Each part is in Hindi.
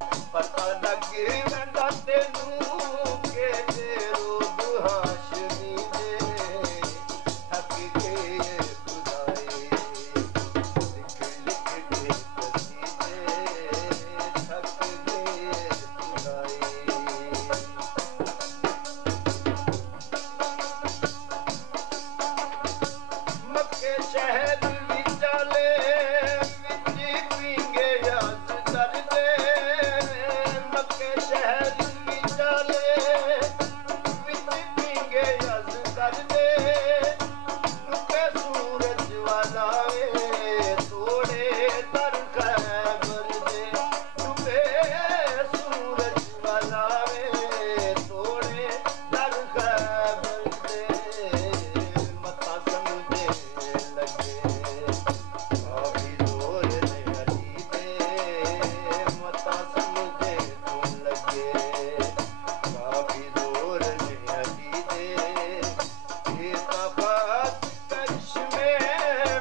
पता लगे वेंदा तेनू के जे रोग हाशमी दे थक गए खुदाए लिख लिख के कसीदे थक गए खुदाए मक्के शहर विचाले विच पींगे याद दर्दे मक्के शहर विचाले विच पींगे याद दर्दे नुके सूरज वाला वे तोड़े दर खैबर दे नुके सूरज वाला वे तोड़े दर खैबर दे मता समझे लगे काफी जोर ने अली दे मता समझे तुम लगे काफी जोर ने अली दे ये तफात करिश्मे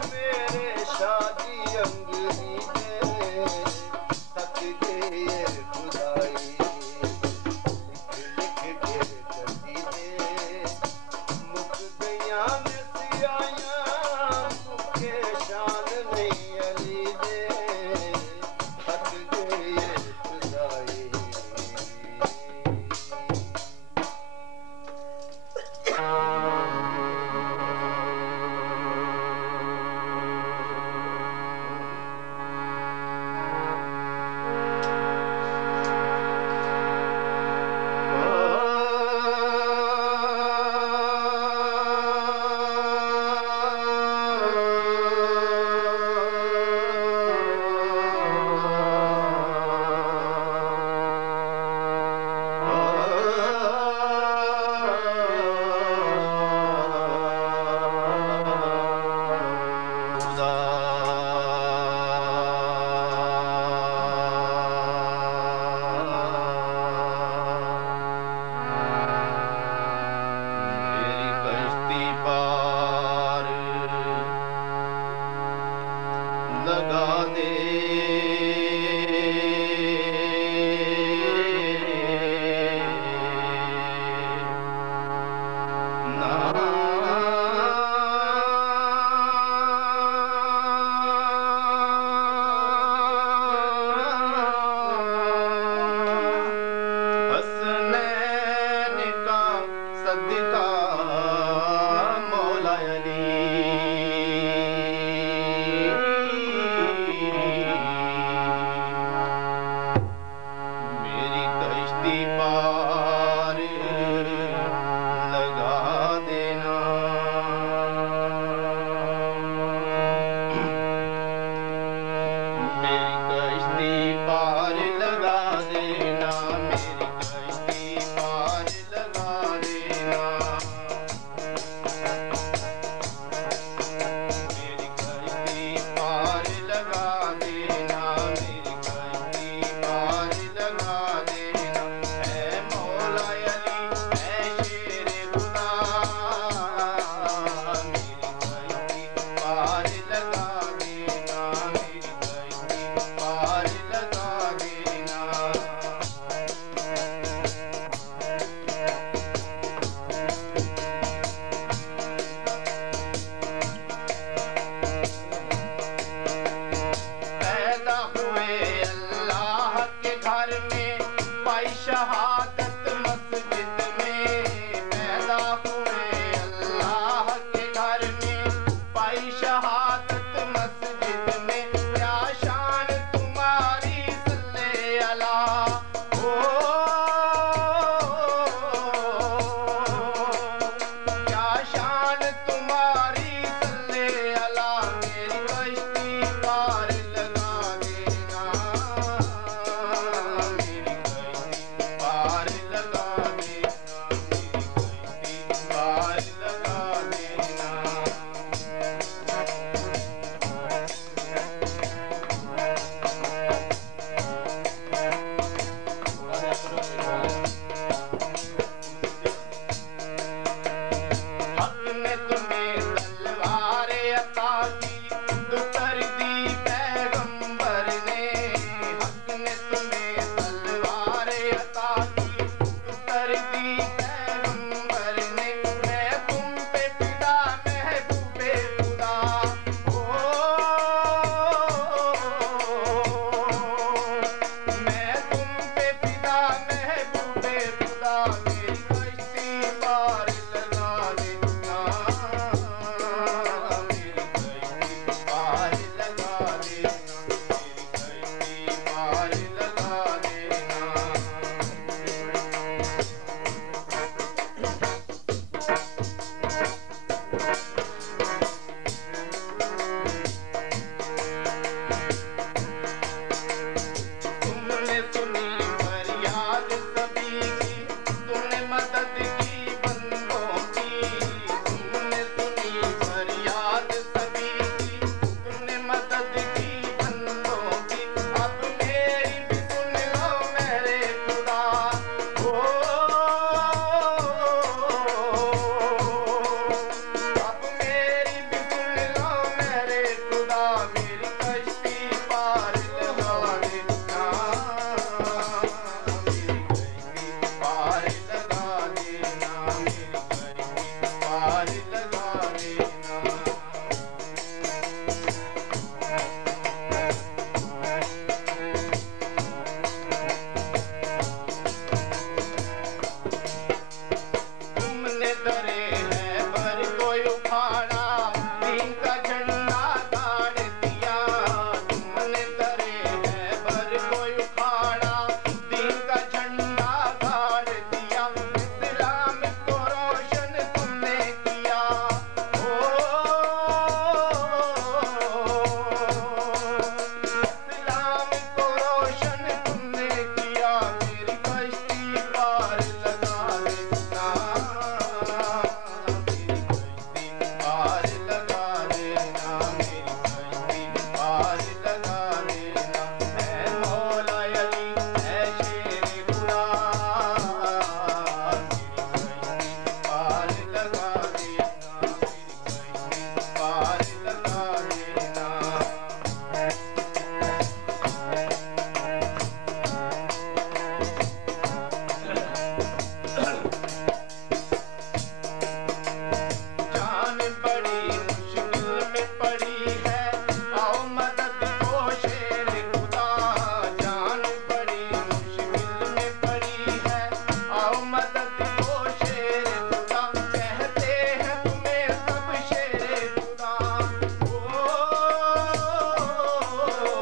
मेरे शादी अंगनी दे थक गए खुदाई लिख लिख के कसीदे मुक गया ने सियाया मुके शान नहीं अली दे थक गए खुदाई मेरी कश्ती पार लगा दे ना हसनैन का सदका मौला अली मेरी कश्ती पार लगा देना मेरी कश्ती पार लगा देना मेरी कश्ती पार लगा देना मेरी कश्ती पार लगा देना मेरी कश्ती पार लगा देना है मौला अली है शेरे खुदा मेरी कश्ती पार लगा देना मेरी कश्ती पार लगा देना पैदा हुए अल्लाह के घर में पाई शहादत मस्जिद में पैदा हुए अल्लाह के घर में पाई शहादत मस्जिद में क्या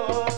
हो